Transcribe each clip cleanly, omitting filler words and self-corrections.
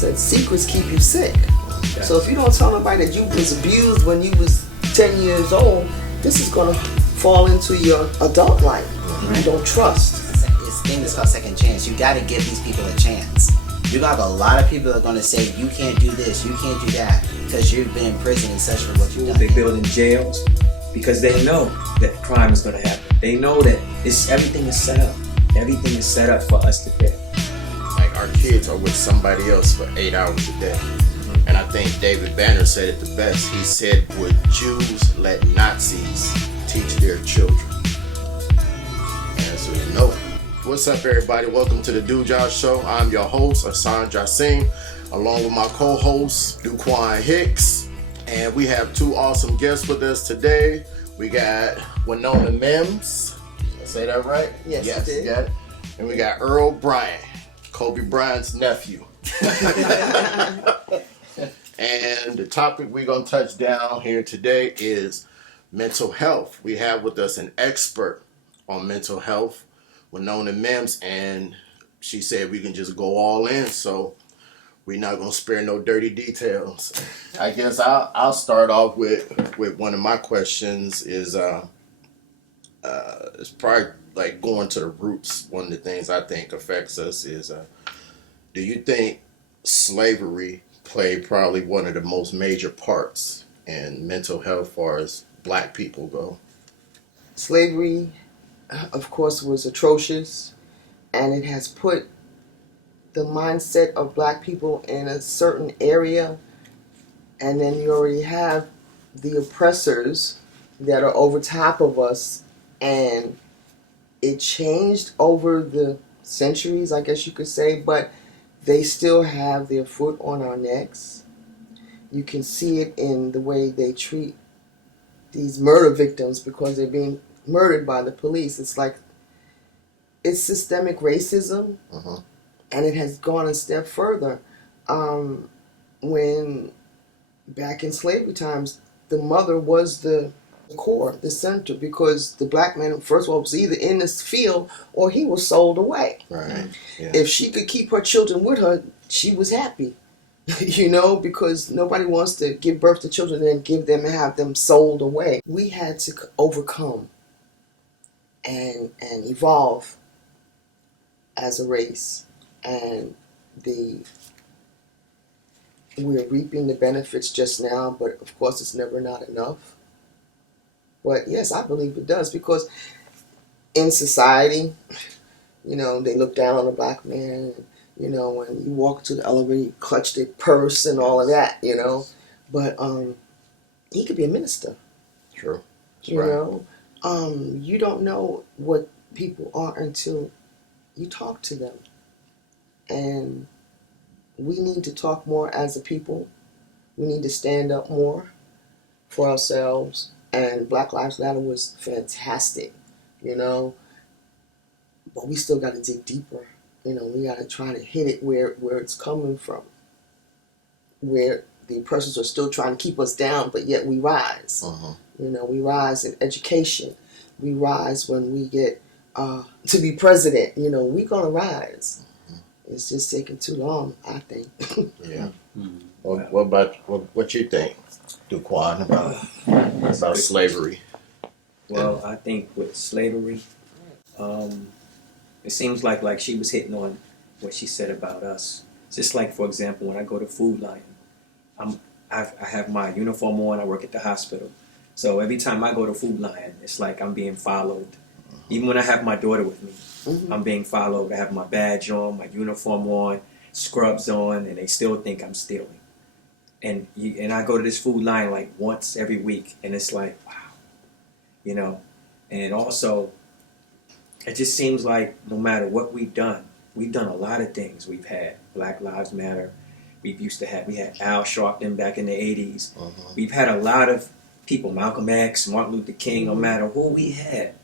said, secrets keep you sick. So if you don't tell nobody that you was abused when you was 10 years old, this is going to fall into your adult life. You don't trust. This thing is called second chance. You got to give these people a chance. You got a lot of people that are going to say, you can't do this, you can't do that, because you've been in prison and such for what you've done. They build in jails because they know that crime is going to happen. They know that everything is set up. Everything is set up for us to fail. Like our kids are with somebody else for 8 hours a day. And I think David Banner said it the best. He said, would Jews let Nazis teach their children? Answer is no. What's up, everybody? Welcome to the Do Josh Show. I'm your host, Asan Jassim, along with my co-host, Duquan Hicks. And we have two awesome guests with us today. We got Winona Mimms. Did I say that right? Yes, you did. Got it. And we got Earl Bryant, Kobe Bryant's nephew. And the topic we're going to touch down here today is mental health. We have with us an expert on mental health, Winona Mimms, and she said we can just go all in, so we're not going to spare no dirty details. I guess I'll start off with one of my questions is it's probably like going to the roots. One of the things I think affects us is do you think slavery played probably one of the most major parts in mental health as far as black people go? Slavery, of course, was atrocious, and it has put the mindset of black people in a certain area, and then you already have the oppressors that are over top of us, and it changed over the centuries, I guess you could say, but they still have their foot on our necks. You can see it in the way they treat these murder victims because they're being murdered by the police. It's like, it's systemic racism, and it has gone a step further. When back in slavery times, the mother was the core, the center, because the black man, first of all, was either in this field or he was sold away. Right. Yeah. If she could keep her children with her, she was happy. Because nobody wants to give birth to children and give them and have them sold away. We had to overcome and evolve as a race, and we're reaping the benefits just now, but of course it's never not enough. But yes, I believe it does, because in society, they look down on a black man. When you walk to the elevator, you clutch their purse and all of that, But he could be a minister. True. You don't know what people are until you talk to them. And we need to talk more as a people. We need to stand up more for ourselves. And Black Lives Matter was fantastic, but we still got to dig deeper. We got to try to hit it where it's coming from, where the oppressors are still trying to keep us down, but yet we rise. We rise in education. We rise when we get to be president. We're going to rise. It's just taking too long, I think. Yeah. What about what you think, Duquan, about slavery? Well, I think with slavery, it seems like she was hitting on what she said about us. Just like, for example, when I go to Food Lion, I have my uniform on. I work at the hospital, so every time I go to Food Lion, it's like I'm being followed. Even when I have my daughter with me, I'm being followed. I have my badge on, my uniform on, scrubs on, and they still think I'm stealing. And I go to this Food Lion like once every week, and it's like, wow, And also, it just seems like no matter what we've done a lot of things. We've had Black Lives Matter. We had Al Sharpton back in the 80s. We've had a lot of people, Malcolm X, Martin Luther King, no matter who we had,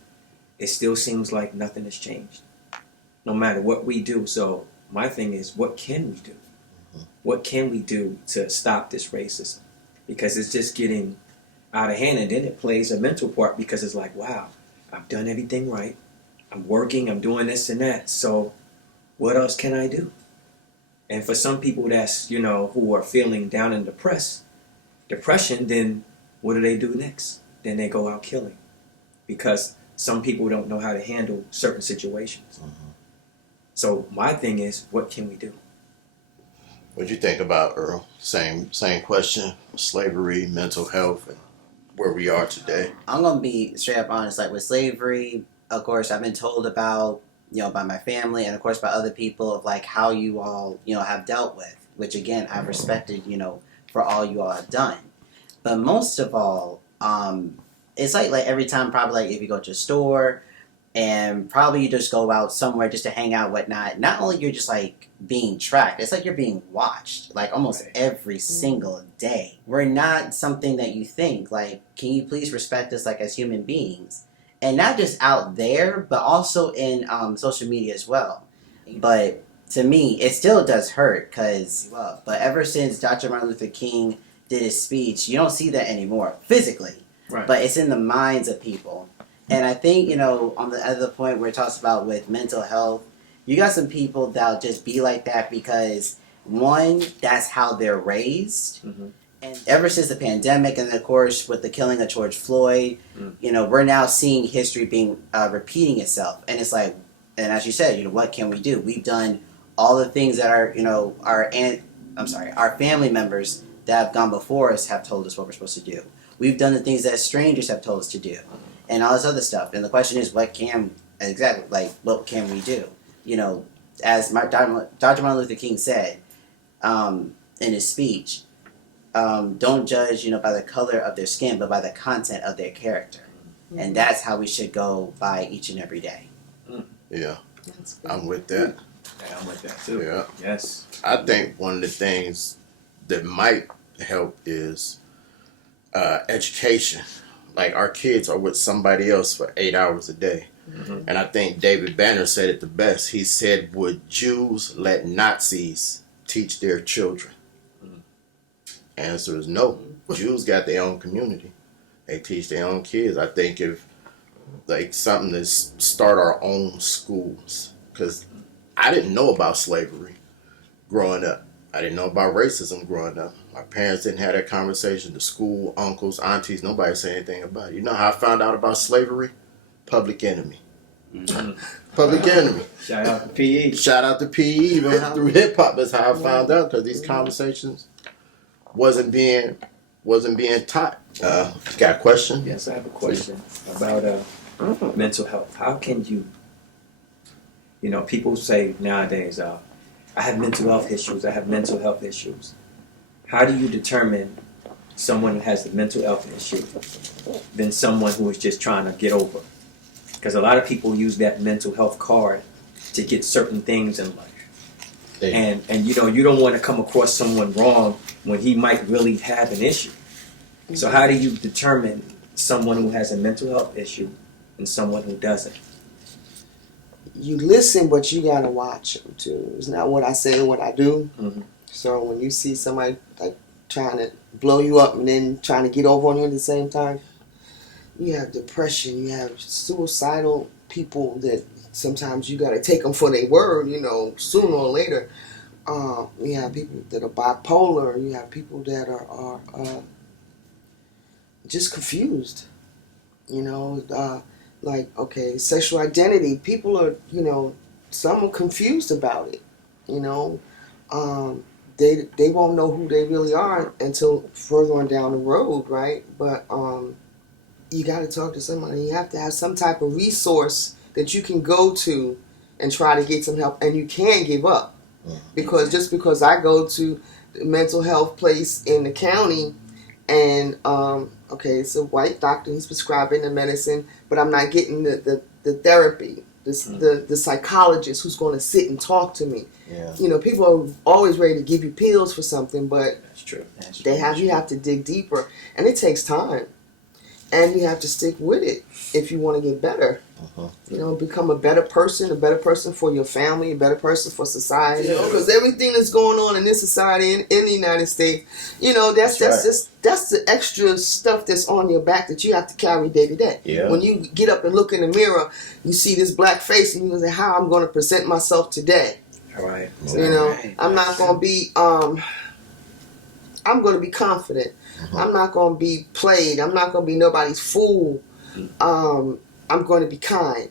it still seems like nothing has changed. No matter what we do. So my thing is, what can we do? What can we do to stop this racism? Because it's just getting out of hand, and then it plays a mental part, because it's like, wow, I've done everything right. I'm working, I'm doing this and that. So what else can I do? And for some people that's, who are feeling down and depression, then what do they do next? Then they go out killing. Because some people don't know how to handle certain situations. So my thing is, what can we do? What you think about, Earl? Same question. Slavery, mental health, and where we are today. I'm gonna be straight up honest. Like with slavery, of course, I've been told about, by my family and of course by other people of like how you all, have dealt with. Which again, I've respected, for all you all have done. But most of all, it's like every time, probably like if you go to a store and probably you just go out somewhere just to hang out, whatnot. Not only you're just like being tracked, it's like you're being watched, like almost every single day. We're not something that you think like, can you please respect us like as human beings, and not just out there, but also in social media as well. But to me, it still does hurt because, but ever since Dr. Martin Luther King did his speech, you don't see that anymore physically, Right. but it's in the minds of people. And I think, on the other point where it talks about with mental health, you got some people that'll just be like that because, one, that's how they're raised. And ever since the pandemic and, of course, with the killing of George Floyd, we're now seeing history being repeating itself. And it's like, and as you said, what can we do? We've done all the things that our family members that have gone before us have told us what we're supposed to do. We've done the things that strangers have told us to do. And all this other stuff. And the question is, what can we do? As Dr. Martin Luther King said in his speech, don't judge, by the color of their skin, but by the content of their character. And that's how we should go by each and every day. Yeah, I'm with that. Yeah, I'm with that too. Yeah. Yes. I think one of the things that might help is education. Like our kids are with somebody else for 8 hours a day. And I think David Banner said it the best. He said, would Jews let Nazis teach their children? Answer is no. Jews got their own community. They teach their own kids. I think if like something to start our own schools, because I didn't know about slavery growing up. I didn't know about racism growing up. My parents didn't have that conversation. The school, uncles, aunties, nobody said anything about it. You know how I found out about slavery? Public Enemy. Public Enemy. Shout out to PE. Shout out to PE, man. Through hip hop, that's how I found out, because these conversations wasn't being taught. Got a question? Yes, I have a question about mental health. How can you, people say nowadays, I have mental health issues. I have mental health issues. How do you determine someone who has a mental health issue than someone who is just trying to get over? Because a lot of people use that mental health card to get certain things in life. Yeah. And you don't want to come across someone wrong when he might really have an issue. So how do you determine someone who has a mental health issue and someone who doesn't? You listen, but you gotta watch them too. It's not what I say, what I do. So when you see somebody like trying to blow you up and then trying to get over on you at the same time, you have depression, you have suicidal people that sometimes you gotta take them for their word, sooner or later. You have people that are bipolar, you have people that are just confused, like, okay, sexual identity. People are, some are confused about it, They won't know who they really are until further on down the road, right? But you got to talk to someone. You have to have some type of resource that you can go to and try to get some help, and you can't give up. Because just because I go to the mental health place in the county and okay, it's a white doctor, he's prescribing the medicine, but I'm not getting the therapy, the psychologist who's going to sit and talk to me. Yeah. People are always ready to give you pills for something, but That's true. you have to dig deeper, and it takes time, and you have to stick with it if you want to get better. Become a better person for your family, a better person for society. Because everything that's going on in this society in the United States, that's the extra stuff that's on your back that you have to carry day to day. Yeah. When you get up and look in the mirror, you see this black face, and you say, "How I'm going to present myself today?" All right. You know, Right. I'm not going to be, I'm going to be confident. I'm not going to be played. I'm not going to be nobody's fool. I'm going to be kind.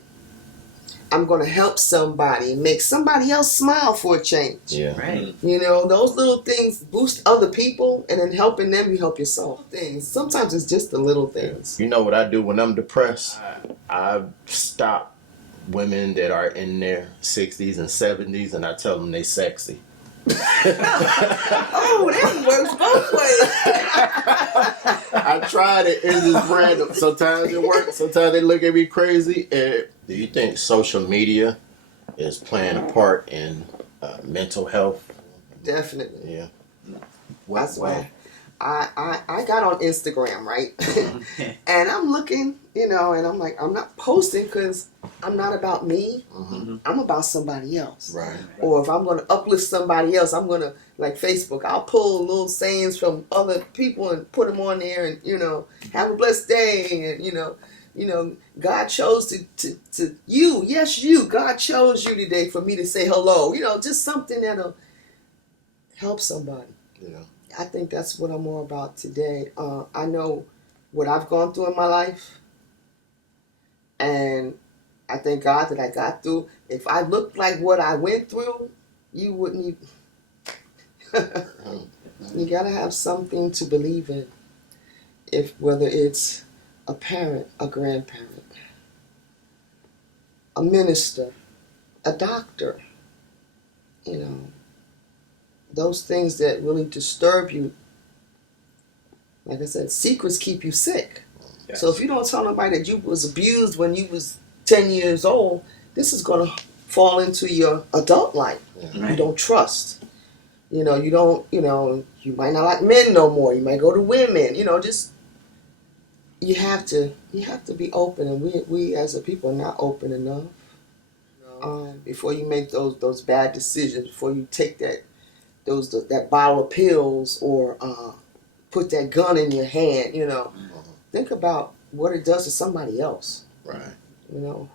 I'm going to help somebody and make somebody else smile for a change. Yeah. Right. You know, those little things boost other people, and in helping them, you help yourself. Things. Sometimes it's just the little things. You know what I do when I'm depressed? I stop women that are in their 60s and 70s and I tell them they sexy. Oh, that works both ways. I tried it. It's just random. Sometimes it works. Sometimes they look at me crazy. And do you think social media is playing a part in mental health? Definitely. Yeah. That's why I got on Instagram, right? And I'm looking, you know, and I'm like, I'm not posting because I'm not about me. I'm about somebody else. Right. Or if I'm going to uplift somebody else, I'm going to, like Facebook, I'll pull little sayings from other people and put them on there and, you know, have a blessed day. And, you know, God chose to you, yes, you, God chose you today for me to say hello. You know, just something that'll help somebody. Yeah. I think that's what I'm more about today. I know what I've gone through in my life, and I thank God that I got through. If I looked like what I went through, you wouldn't even. You gotta have something to believe in. If whether it's a parent, a grandparent, a minister, a doctor, you know, those things that really disturb you. Like I said, secrets keep you sick. Yes. So if you don't tell nobody that you was abused when you was 10 years old, this is going to fall into your adult life. Yeah. You don't trust. You know, you don't, you know, you might not like men no more. You might go to women. You know, just you have to be open, and we as a people are not open enough. Before you make those bad decisions, before you take that bottle of pills or put that gun in your hand, you know, think about what it does to somebody else. Right. You know,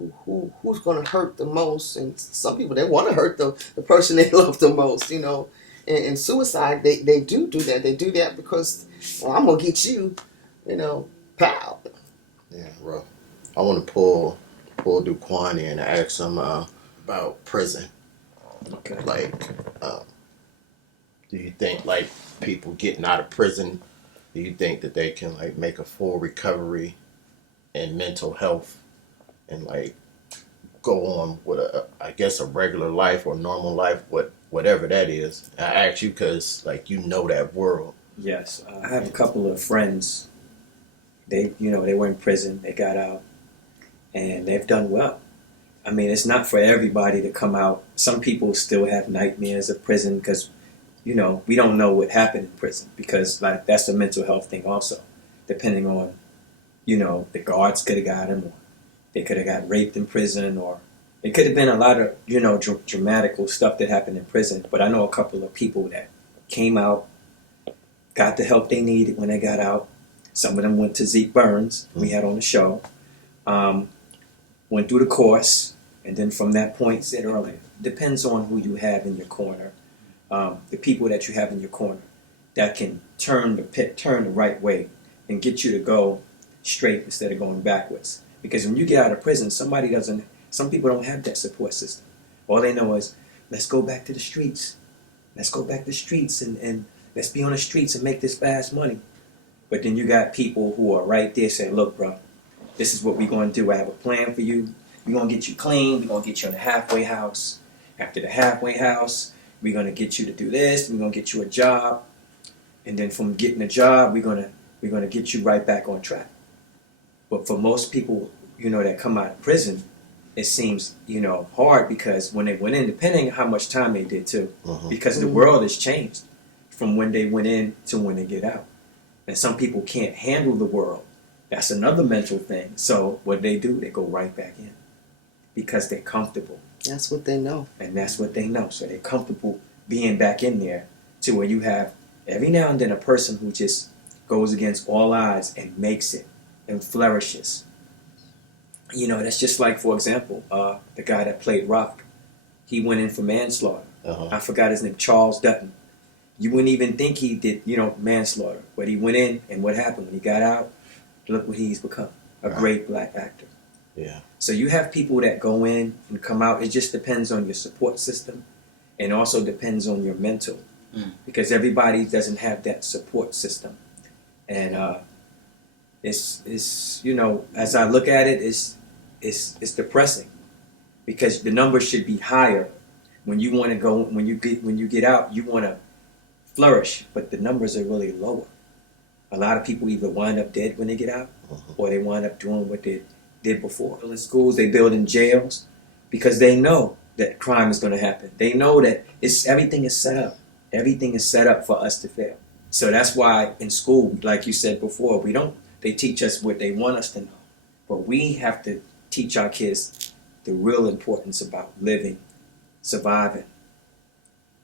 who's going to hurt the most? And some people, they want to hurt the person they love the most, you know. And suicide, they do that. They do that because, well, I'm going to get you, you know, pow. Yeah, rough. I want to pull Duquan in and ask him about prison. Okay. Like, do you think, like, people getting out of prison, do you think that they can, like, make a full recovery in mental health and, like, go on with a regular life or normal life, whatever that is? I ask you because, like, you know that world. Yes, I have a couple of friends. They were in prison. They got out, and they've done well. I mean, it's not for everybody to come out. Some people still have nightmares of prison because, you know, we don't know what happened in prison because, like, that's a mental health thing also, depending on, you know, the guards could have got him, or they could have got raped in prison, or it could have been a lot of, you know, dramatical stuff that happened in prison. But I know a couple of people that came out, got the help they needed when they got out. Some of them went to Zeke Burns, we had on the show, went through the course, and then from that point, said earlier, depends on who you have in your corner, the people that you have in your corner that can turn the right way and get you to go straight instead of going backwards. Because when you get out of prison, some people don't have that support system. All they know is, let's go back to the streets. Let's go back to the streets and let's be on the streets and make this fast money. But then you got people who are right there saying, look, bro, this is what we're going to do. I have a plan for you. We're going to get you clean. We're going to get you in a halfway house. After the halfway house, we're going to get you to do this. We're going to get you a job. And then from getting a job, we're going to get you right back on track. But for most people, you know, that come out of prison, it seems, you know, hard because when they went in, depending on how much time they did too, because the world has changed from when they went in to when they get out. And some people can't handle the world. That's another mental thing. So what they do, they go right back in because they're comfortable. That's what they know. And that's what they know. So they're comfortable being back in there to where you have every now and then a person who just goes against all odds and makes it and flourishes. You know, that's just like, for example, the guy that played Rock. He went in for manslaughter. I forgot his name, Charles Dutton. You wouldn't even think he did, manslaughter. But he went in, and what happened when he got out? Look what he's become, a great black actor. Yeah. So you have people that go in and come out. It just depends on your support system, and also depends on your mental, because everybody doesn't have that support system. And it's as I look at it, it's depressing, because the numbers should be higher. When you want to go, when you get out, you want to flourish, but the numbers are really lower. A lot of people either wind up dead when they get out, or they wind up doing what they did before. In schools, they build in jails because they know that crime is going to happen. They know that everything is set up. Everything is set up for us to fail. So that's why in school, like you said before, they teach us what they want us to know, but we have to teach our kids the real importance about living, surviving,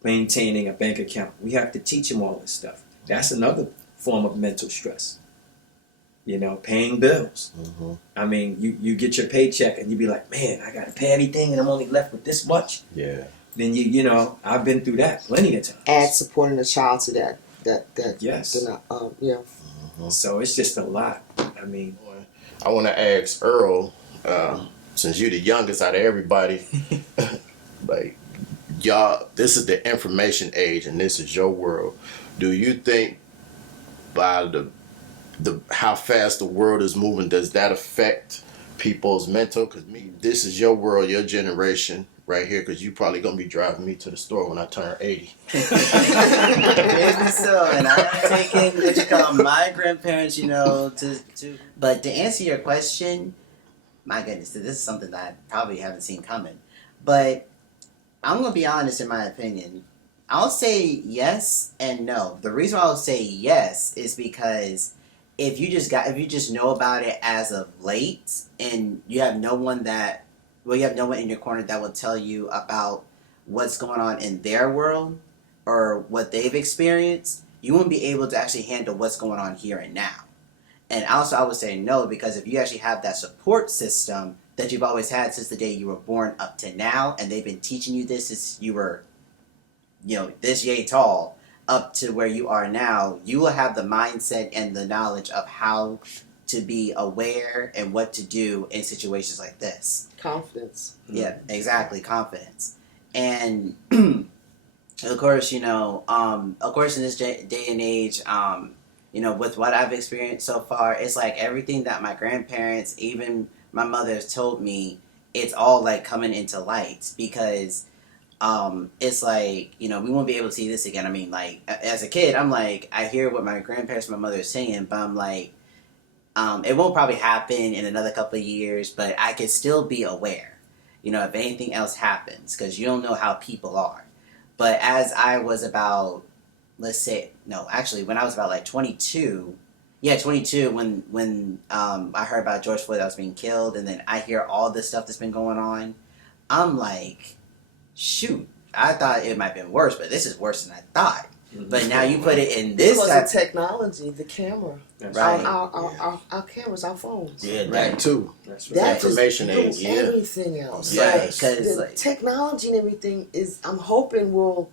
maintaining a bank account. We have to teach them all this stuff. That's another form of mental stress. Paying bills. I mean, you get your paycheck and you be like, man, I got to pay everything and I'm only left with this much. Yeah. Then I've been through that plenty of times. Add supporting a child to that. Yes. Yeah. So it's just a lot. I mean, I want to ask Earl, since you're the youngest out of everybody, like, y'all, this is the information age and this is your world. Do you think by the how fast the world is moving, does that affect people's mental? Because this is your world, your generation right here, because you probably going to be driving me to the store when I turn 80. Maybe so, and I'm taking what you call my grandparents, to. But to answer your question, my goodness, this is something that I probably haven't seen coming. But I'm gonna be honest in my opinion. I'll say yes and no. The reason why I'll say yes is because if you just know about it as of late, and you have no one in your corner that will tell you about what's going on in their world or what they've experienced, you won't be able to actually handle what's going on here and now. And also, I would say no, because if you actually have that support system that you've always had since the day you were born up to now, and they've been teaching you this since you were, this yay tall, up to where you are now, you will have the mindset and the knowledge of how to be aware and what to do in situations like this. Confidence. Yeah, exactly, confidence. And of course, in this day and age, with what I've experienced so far, it's like everything that my grandparents, even my mother, has told me, it's all like coming into light, because it's like, we won't be able to see this again. I mean, like, as a kid, I'm like, I hear what my grandparents and my mother are saying, but I'm like, it won't probably happen in another couple of years, but I can still be aware, if anything else happens, because you don't know how people are. But as I was about, when I was about like 22, when I heard about George Floyd that was being killed, and then I hear all this stuff that's been going on, I'm like, shoot, I thought it might have been worse, but this is worse than I thought. But now you put it in this because type of technology, the camera, right? Our cameras, our phones. Yeah, Right. that too. that's That right. Information is age, yeah. everything else. Yes. Right, 'cause, The like, technology and everything I'm hoping will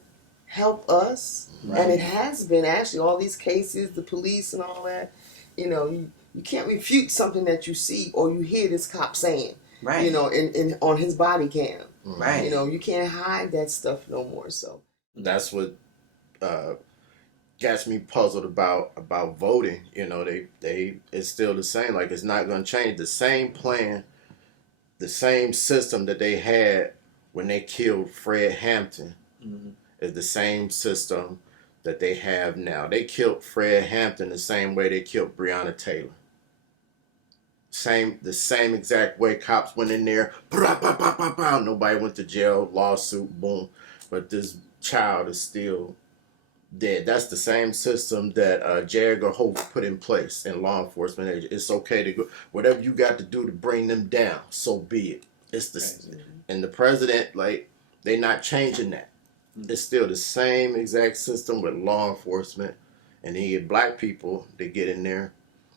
help us, Right. and it has been actually. All these cases, the police and all that. You can't refute something that you see or you hear this cop saying. right, In on his body cam. right. You can't hide that stuff no more. So That's what gets me puzzled about voting. They it's still the same. Like, it's not going to change. The same plan, the same system that they had when they killed Fred Hampton is the same system that they have now. They killed Fred Hampton the same way they killed Breonna Taylor. The same exact way. Cops went in there, bah, bah, bah, bah, bah. Nobody went to jail, lawsuit, boom. But this child is still dead. That's the same system that J. Edgar Hoover put in place in law enforcement. It's okay to go, whatever you got to do to bring them down, so be it. And the president, like, they not changing that. It's still the same exact system with law enforcement. And then you get black people that get in there,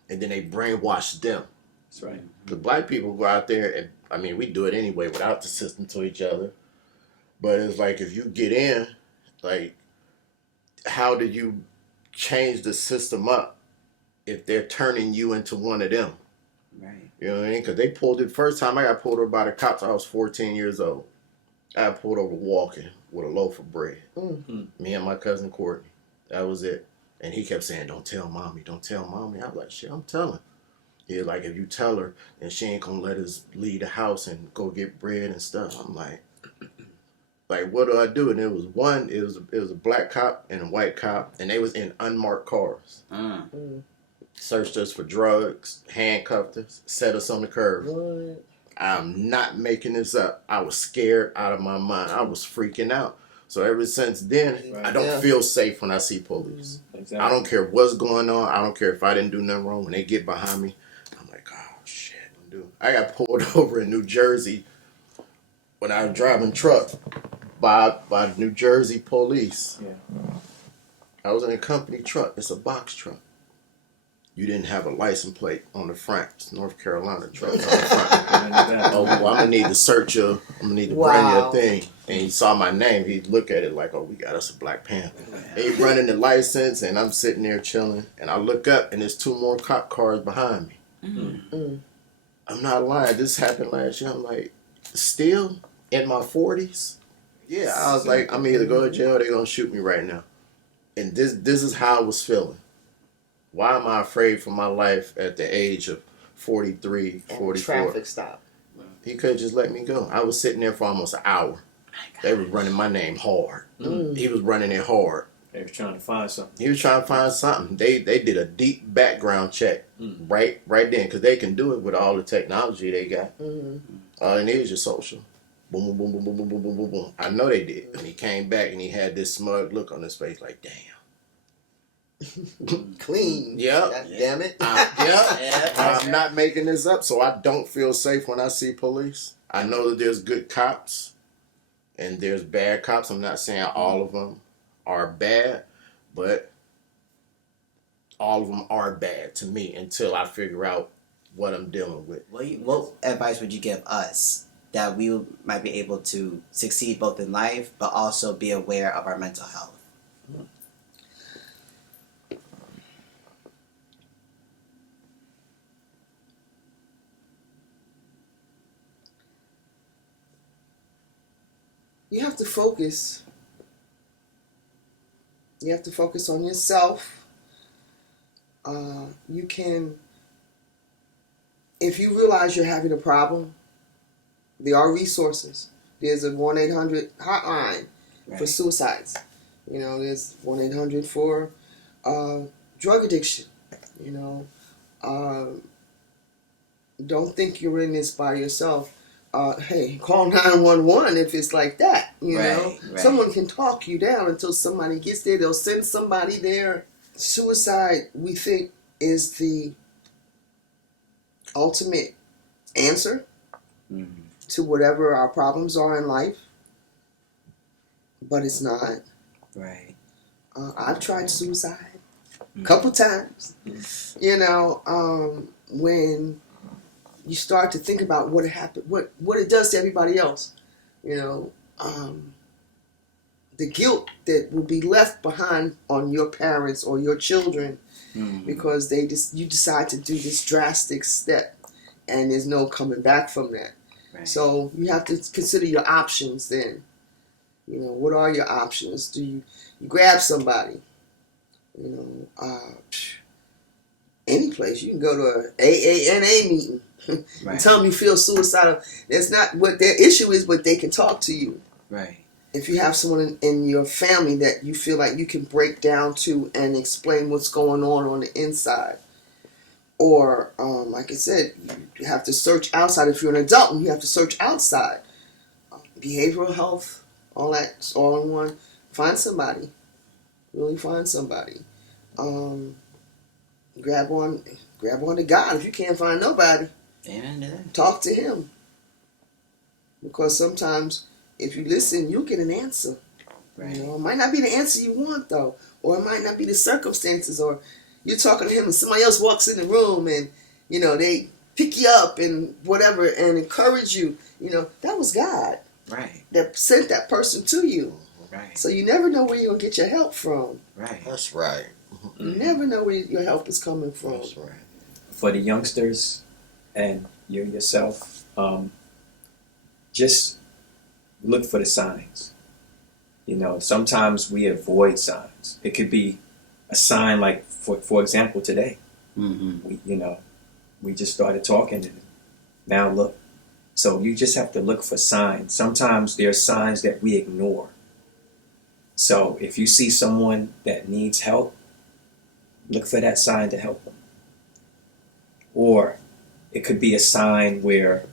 and then they brainwash them. That's right. The black people go out there, and I mean, we do it anyway without the system to each other. But it's like if you get in, like, how do you change the system up if they're turning you into one of them? Right. You know what I mean? Because they pulled it. First time I got pulled over by the cops, I was 14 years old. I got pulled over walking with a loaf of bread. Me and my cousin Courtney. That was it. And he kept saying, "Don't tell mommy, don't tell mommy." I was like, "Shit, I'm telling." Yeah, like if you tell her, then she ain't gonna let us leave the house and go get bread and stuff. I'm like, what do I do? And it was a black cop and a white cop, and they was in unmarked cars. Searched us for drugs, handcuffed us, set us on the curb. What? I'm not making this up. I was scared out of my mind. I was freaking out. So ever since then, I don't feel safe when I see police. Exactly. I don't care what's going on. I don't care if I didn't do nothing wrong. When they get behind me, I'm like, oh shit, dude. I got pulled over in New Jersey when I was driving truck by New Jersey police. Yeah. I was in a company truck. It's a box truck. You didn't have a license plate on the front. It's North Carolina truck on the front. Oh, well, I'm gonna need to search you. I'm gonna need to bring you a thing. And he saw my name. He'd look at it like, oh, we got us a Black Panther. He running the license, and I'm sitting there chilling. And I look up, and there's 2 more cop cars behind me. I'm not lying. This happened last year. I'm like, still in my 40s? Yeah, I was like, I'm either going to jail or they're going to shoot me right now. And this is how I was feeling. Why am I afraid for my life at the age of 43, 44? Traffic stop. He could have just let me go. I was sitting there for almost an hour. They was running my name hard. He was running it hard. They was trying to find something. He was trying to find something. They did a deep background check right then, because they can do it with all the technology they got. All they need is your social. Boom, boom, boom, boom, boom, boom, boom, boom, boom, boom. I know they did. And he came back and he had this smug look on his face like, damn. Clean. Yep. God damn it. I'm not making this up, so I don't feel safe when I see police. I know that there's good cops and there's bad cops. I'm not saying all of them are bad, but all of them are bad to me until I figure out what I'm dealing with. What advice would you give us that we might be able to succeed both in life, but also be aware of our mental health? You have to focus. You have to focus on yourself. You can, if you realize you're having a problem, there are resources. There's a 1-800 hotline for suicides. You know, there's 1-800 for drug addiction. You know, don't think you're in this by yourself. Hey, call 911 if it's like that. You know, someone can talk you down until somebody gets there. They'll send somebody there. Suicide, we think, is the ultimate answer to whatever our problems are in life, but it's not. Right. I've tried suicide a couple times. You know, when you start to think about what happened, what it does to everybody else. You know, the guilt that will be left behind on your parents or your children because you decide to do this drastic step, and there's no coming back from that. Right. So you have to consider your options then. You know, what are your options? Do you grab somebody? You know, any place. You can go to a AANA meeting and tell them you feel suicidal. That's not what their issue is, but they can talk to you. Right. If you have someone in your family that you feel like you can break down to and explain what's going on the inside. Or, like I said, you have to search outside. If you're an adult, you have to search outside. Behavioral health, all that, all in one. Find somebody. Really find somebody. Grab on to God. If you can't find nobody, talk to Him. Because sometimes, if you listen, you'll get an answer. Right. You know, it might not be the answer you want, though. Or it might not be the circumstances. Or you're talking to Him and somebody else walks in the room and, you know, they pick you up and whatever and encourage you. You know, that was God. Right. that sent that person to you. Right. So you never know where you're going to get your help from. Right. That's right. You never know where your help is coming from. That's right. For the youngsters and you yourself, just look for the signs. Sometimes we avoid signs. It could be a sign like, for example, today. Mm-hmm. We just started talking and now look. So you just have to look for signs. Sometimes there are signs that we ignore. So if you see someone that needs help, look for that sign to help them. Or it could be a sign where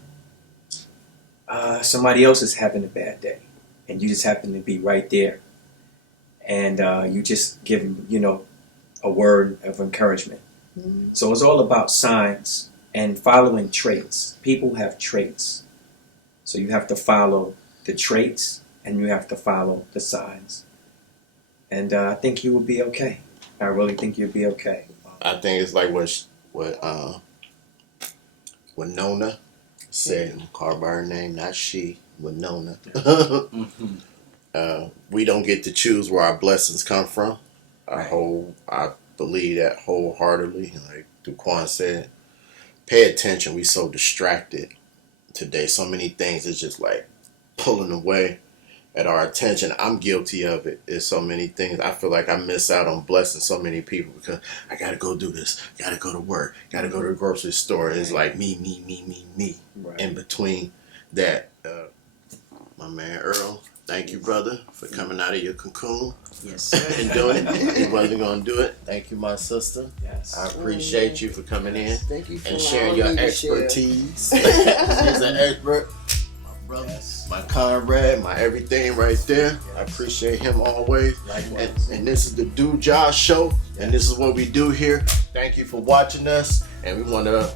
somebody else is having a bad day and you just happen to be right there. And you just give them, a word of encouragement. Mm-hmm. So it's all about signs and following traits. People have traits. So you have to follow the traits and you have to follow the signs. And I think you will be okay. I really think you'll be okay. I think it's like what Winona said. Called by her name, not she. Winona. Mm-hmm. We don't get to choose where our blessings come from. Right. I believe that wholeheartedly. Like Duquan said, pay attention. We so distracted today. So many things is just like pulling away at our attention. I'm guilty of it. There's so many things. I feel like I miss out on blessing so many people because I gotta go do this, gotta go to work, gotta go to the grocery store. It's like me. Right. In between that, my man Earl, thank you, brother, for coming out of your cocoon Yes, sir. and doing it. He wasn't gonna do it. Thank you, my sister. Yes. I appreciate you for coming in Thank you for and sharing your allowing me to share. expertise. She's an expert. My brother, Yes. my comrade, my everything right there. I appreciate him always. Likewise. And this is the Do Josh Show, and this is what we do here. Thank you for watching us, and we want to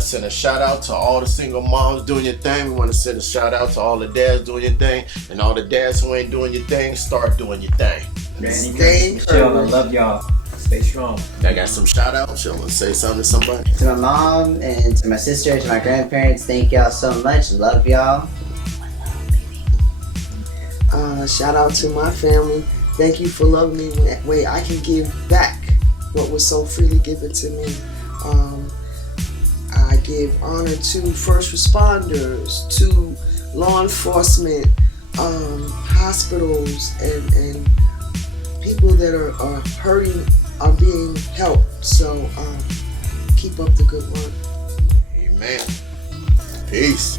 send a shout out to all the single moms doing your thing. We want to send a shout out to all the dads doing your thing, and all the dads who ain't doing your thing, start doing your thing. Stay Michelle, I encouraged. love y'all. Stay strong. I got some shout outs. You want to say something to somebody? To my mom and to my sister, to my grandparents, thank y'all so much. Love y'all. Shout out to my family. Thank you for loving me in that way I can give back what was so freely given to me. I give honor to first responders, to law enforcement, hospitals, and people that are hurting are being helped. So keep up the good work. Amen. Peace.